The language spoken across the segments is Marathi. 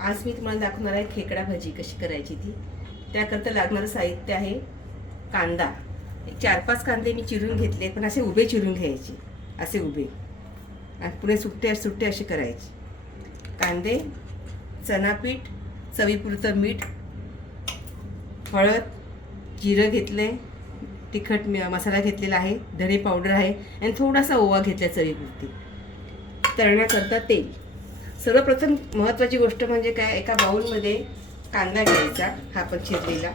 आज मी तुम्हाला दाखवणार आहे खेकडा भजी कशी करायची ती. त्याकरता लागणारं साहित्य आहे कांदा. 4-5 कांदे मी चिरून घेतले, पण असे उभे चिरून घ्यायचे, असे उभे, आणि पुढे सुट्टे सुट्टे असे करायचे. कांदे, चणापीठ, चवीपुरतं मीठ, हळद, जिरं घेतले, तिखट मसाला घेतलेला आहे, धने पावडर आहे, आणि थोडासा ओवा घेतला चवीपुरती. तळण्याकरता तेल. सर्वप्रथम महत्त्वाची गोष्ट म्हणजे काय, एका बाउलमध्ये कांदा घ्यायचा, हा पण चिरलेला.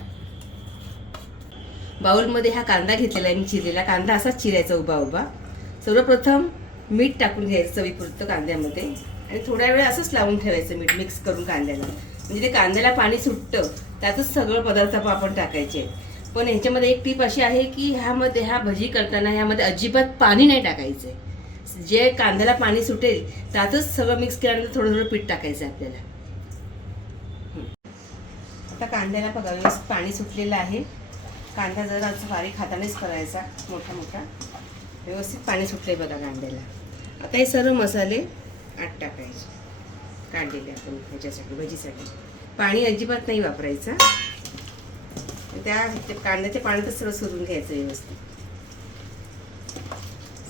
बाउलमध्ये हा कांदा घेतलेला आहे मी चिरलेला. कांदा असाच चिरायचा उभा उभा. सर्वप्रथम मीठ टाकून घ्यायचं चवीपुरतं कांद्यामध्ये, आणि थोड्या वेळ असंच लावून ठेवायचं मीठ मिक्स करून कांद्याला. म्हणजे ते कांद्याला पाणी सुटतं, त्यातच सगळं पदार्थ आपण टाकायचे आहेत. पण ह्याच्यामध्ये एक टीप अशी आहे की ह्या भजी करताना ह्यामध्ये अजिबात पाणी नाही टाकायचं आहे. जे कांद्याला पाणी सुटेल त्यातच सगळं मिक्स केल्यानंतर थोडं थोडं पीठ टाकायचं आहे आपल्याला. आता कांद्याला बघा व्यवस्थित पाणी सुटलेलं आहे. कांदा जरा बारीक हातानेच करायचा, मोठा मोठा. व्यवस्थित पाणी सुटले बघा कांद्याला. आता हे सर्व मसाले आत टाकायचे, काढलेले आपण ह्याच्यासाठी भजीसाठी. पाणी अजिबात नाही वापरायचं. त्या कांद्याच्या पाण्यातच सर्व सुरून घ्यायचं व्यवस्थित.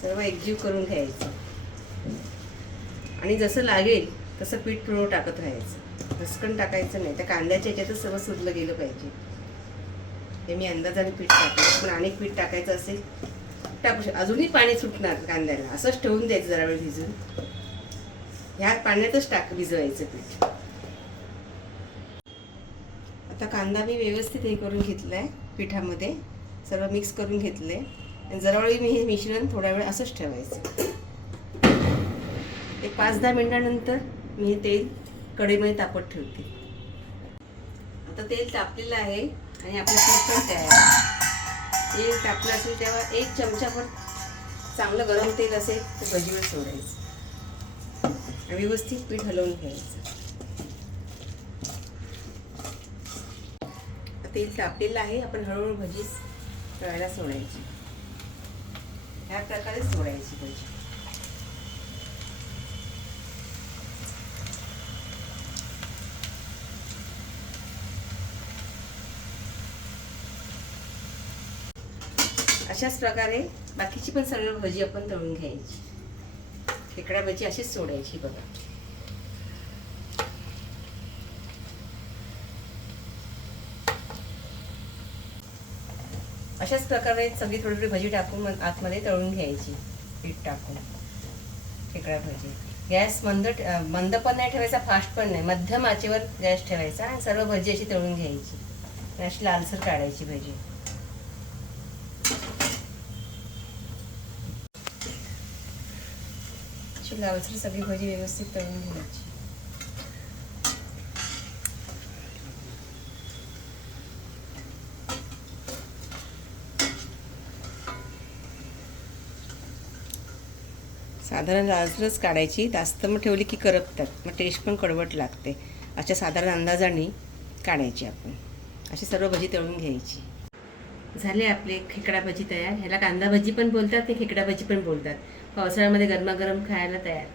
सर्व एकजीव करून घ्यायचं, आणि जसं लागेल तसं पीठ थोडं टाकत राहायचं. घसकण टाकायचं नाही, त्या कांद्याच्या ह्याच्यातच सर्व सुरलं गेलं पाहिजे. हे मी अंदाजाने पीठ टाकलं, पण अनेक पीठ टाकायचं असेल टाकू अजूनही पाणी सुटणार कांद्याला. असंच ठेवून द्यायचं जरा वेळ भिजून. ह्या पाण्यातच भिजवायचं पीठ. आता कांदा मी व्यवस्थित हे करून घेतलाय, पिठामध्ये सर्व मिक्स करून घेतले. आणि जरा वेळ मी हे मिश्रण थोडा वेळ असंच ठेवायचं. एक 5-10 मिनिटानंतर मी हे तेल कढईमध्ये तापत ठेवते. आता तेल तापलेलं आहे आणि आपलं पीठ पण तयार आहे. तेल तापलं असेल तेव्हा 1 चमचाभर चांगलं गरम तेल असेल तर भजीवर सोडायचं आणि व्यवस्थित पीठ हलवून घ्यायचं. तेल तापलेलं आहे, आपण हळूहळू भजी तळायला सोडायची. ह्या प्रकारे सोडायची भजी. अशाच प्रकारे बाकीची पण सगळी भजी आपण तळून घ्यायची. खेकडा भजी अशीच सोडायची बघा. अशाच प्रकारे सगळी थोडी थोडी भजी टाकून आतमध्ये तळून घ्यायची, पीठ टाकून. खेकडा भजी गॅस मंद पण नाही ठेवायचा, फास्ट पण नाही, मध्यम आचेवर गॅस ठेवायचा, आणि सर्व भजी अशी तळून घ्यायची. आणि अशी लालसर काढायची भजी. अशी लालसर सगळी भजी व्यवस्थित तळून घ्यायची. साधारण लालसरच काढायची, जास्त मग ठेवली की करपतात, मग टेस्ट पण कडवट लागते. अशा साधारण अंदाजाने काढायची आपण. अशी सर्व भजी तळून घ्यायची. झाले आपले खेकडा भजी तयार. ह्याला कांदा भजी पण बोलतात, ते खेकडा भजी पण बोलतात. पावसाळ्यामध्ये गरमागरम खायला तयार.